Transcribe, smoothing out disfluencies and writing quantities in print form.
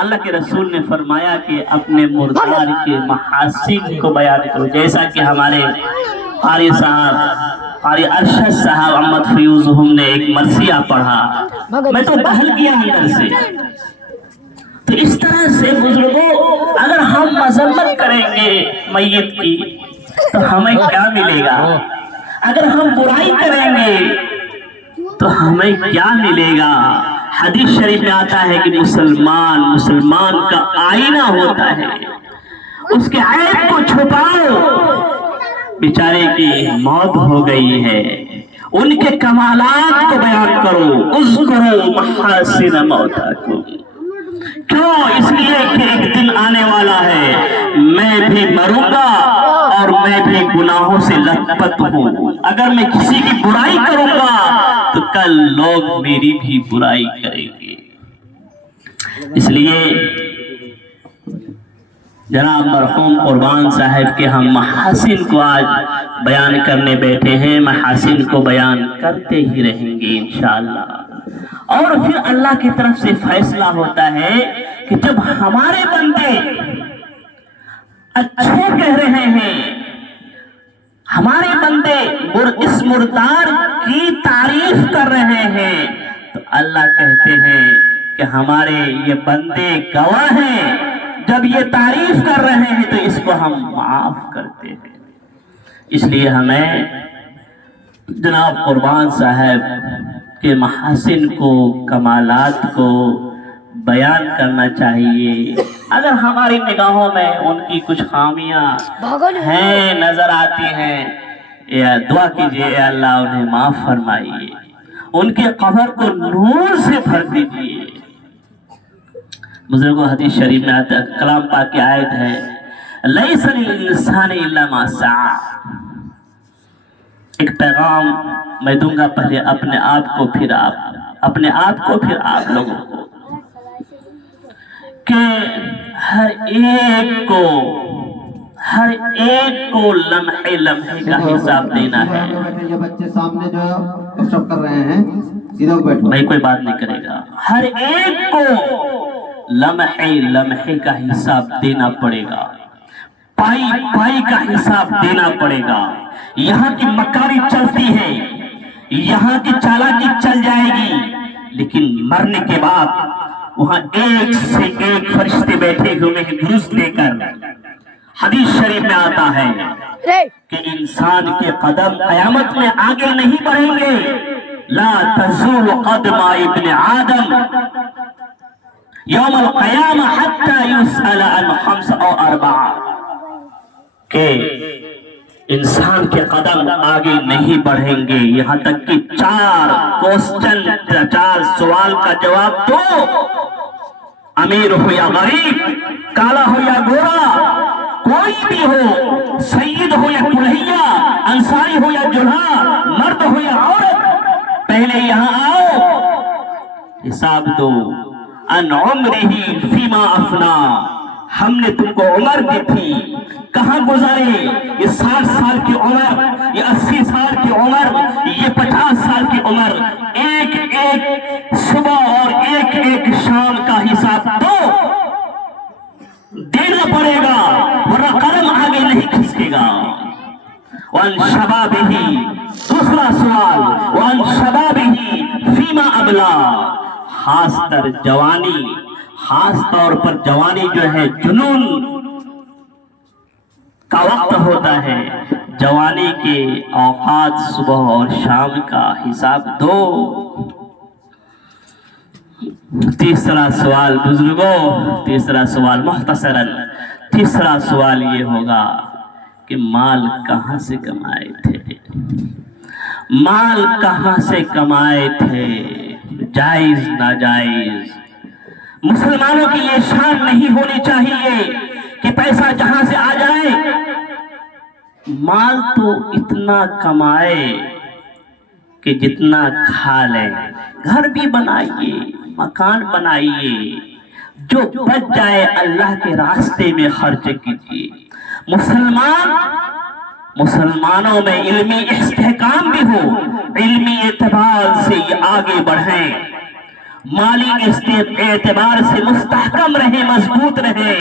اللہ کے رسول نے فرمایا کہ اپنے مردار کے محاسن کو بیان کرو، جیسا کہ ہمارے قاری صاحب، قاری ارشد صاحب احمد فیوز ہم نے ایک مرثیہ پڑھا، میں تو بہل گیا اندر سے۔ تو اس طرح سے بزرگوں اگر ہم مذمت کریں گے میت کی تو ہمیں کیا ملے گا؟ اگر ہم برائی کریں گے تو ہمیں کیا ملے گا؟ حدیث شریف میں آتا ہے کہ مسلمان کا آئینہ ہوتا ہے، اس کے عیب کو چھپاؤ، بیچارے کی موت ہو گئی ہے، ان کے کمالات کو بیان کرو، اذکروا محاسن موتاکم۔ کیوں؟ اس لیے کہ ایک دن آنے والا ہے میں بھی مروں گا اور میں بھی گناہوں سے لت پت ہوں۔ اگر میں کسی کی برائی کروں گا تو کل لوگ میری بھی برائی کریں گے۔ اس لیے جناب مرحوم قربان صاحب کے ہم محاسن کو آج بیان کرنے بیٹھے ہیں، محاسن کو بیان کرتے ہی رہیں گے انشاءاللہ۔ اور پھر اللہ کی طرف سے فیصلہ ہوتا ہے کہ جب ہمارے بندے اچھے کہہ رہے ہیں، ہمارے بندے اس مردار کی تعریف کر رہے ہیں، تو اللہ کہتے ہیں کہ ہمارے یہ بندے گواہ ہیں، جب یہ تعریف کر رہے ہیں تو اس کو ہم معاف کرتے ہیں۔ اس لیے ہمیں جناب قربان صاحب کے محاسن کو، کمالات کو بیان کرنا چاہیے۔ اگر ہماری نگاہوں میں ان کی کچھ خامیاں ہیں، نظر آتی ہیں، یا دعا کیجئے اے اللہ انہیں معاف فرمائیے، ان کے قبر کو نور سے بھر دیجئے۔ بزرگوں حدیث شریف میں آتا ہے، کلام پاک کی آیت ہے، لیس للانسان الا ما سعی۔ ایک پیغام میں دوں گا، پہلے اپنے آپ کو پھر آپ لوگوں کو، کہ ہر ایک کو لمحے لمحے کا حساب دینا ہے۔ یہ بچے سامنے جو گفتگو کر رہے ہیں، ادھر بیٹھو، بھائی کوئی بات نہیں کرے گا۔ ہر ایک کو لمحے لمحے کا حساب دینا پڑے گا، پائی کا حساب دینا پڑے گا۔ یہاں کی مکاری چلتی ہے، یہاں کی چالاکی چل جائے گی، لیکن مرنے کے بعد وہاں ایک سے ایک فرشتے بیٹھے ہوئے ہیں گروس لے کر۔ حدیث شریف میں آتا ہے کہ انسان کے قدم قیامت میں آگے نہیں بڑھیں گے، لا تزول قدم ابن آدم یوم القیامہ حتی یسأل عن خمس او اربع، کہ انسان کے قدم آگے نہیں بڑھیں گے یہاں تک کہ چار سوال کا جواب دو، امیر ہو یا غریب، کالا ہو یا گورا، کوئی بھی ہو، سید ہو یا کلہیا، انصاری ہو یا جلہا، مرد ہو یا عورت، پہلے یہاں آؤ، حساب دو۔ ان عمرہ فیما افنا، ہم نے تم کو عمر دی تھی، کہاں گزارے؟ یہ 60 سال کی عمر، یہ 80 سال کی عمر، یہ 50 سال کی عمر، ایک ایک صبح اور ایک ایک شام کا حساب دو، دینا پڑے گا، ورنہ قدم آگے نہیں کھسکے گا۔ وَأَنْ شَبَابِهِ، دوسرا سوال، وَأَنْ شَبَابِهِ فِيمَا أَبْلَى، خاص طور جوانی، خاص طور پر جوانی جو ہے جنون کا وقت ہوتا ہے، جوانی کے اوقات صبح اور شام کا حساب دو۔ تیسرا سوال بزرگوں، تیسرا سوال مختصراً، تیسرا سوال یہ ہوگا کہ مال کہاں سے کمائے تھے؟ مال کہاں سے کمائے تھے؟ جائز ناجائز؟ مسلمانوں کی یہ شان نہیں ہونی چاہیے کہ پیسہ جہاں سے آ جائے، مال تو اتنا کمائے کہ جتنا کھا لیں، گھر بھی بنائیے، مکان بنائیے، جو بچ جائے اللہ کے راستے میں خرچ کیجیے۔ مسلمانوں میں علمی استحکام بھی ہو، علمی اعتبار سے یہ آگے بڑھیں، مالی اسٹیپ اعتبار سے مستحکم رہے، مضبوط رہے۔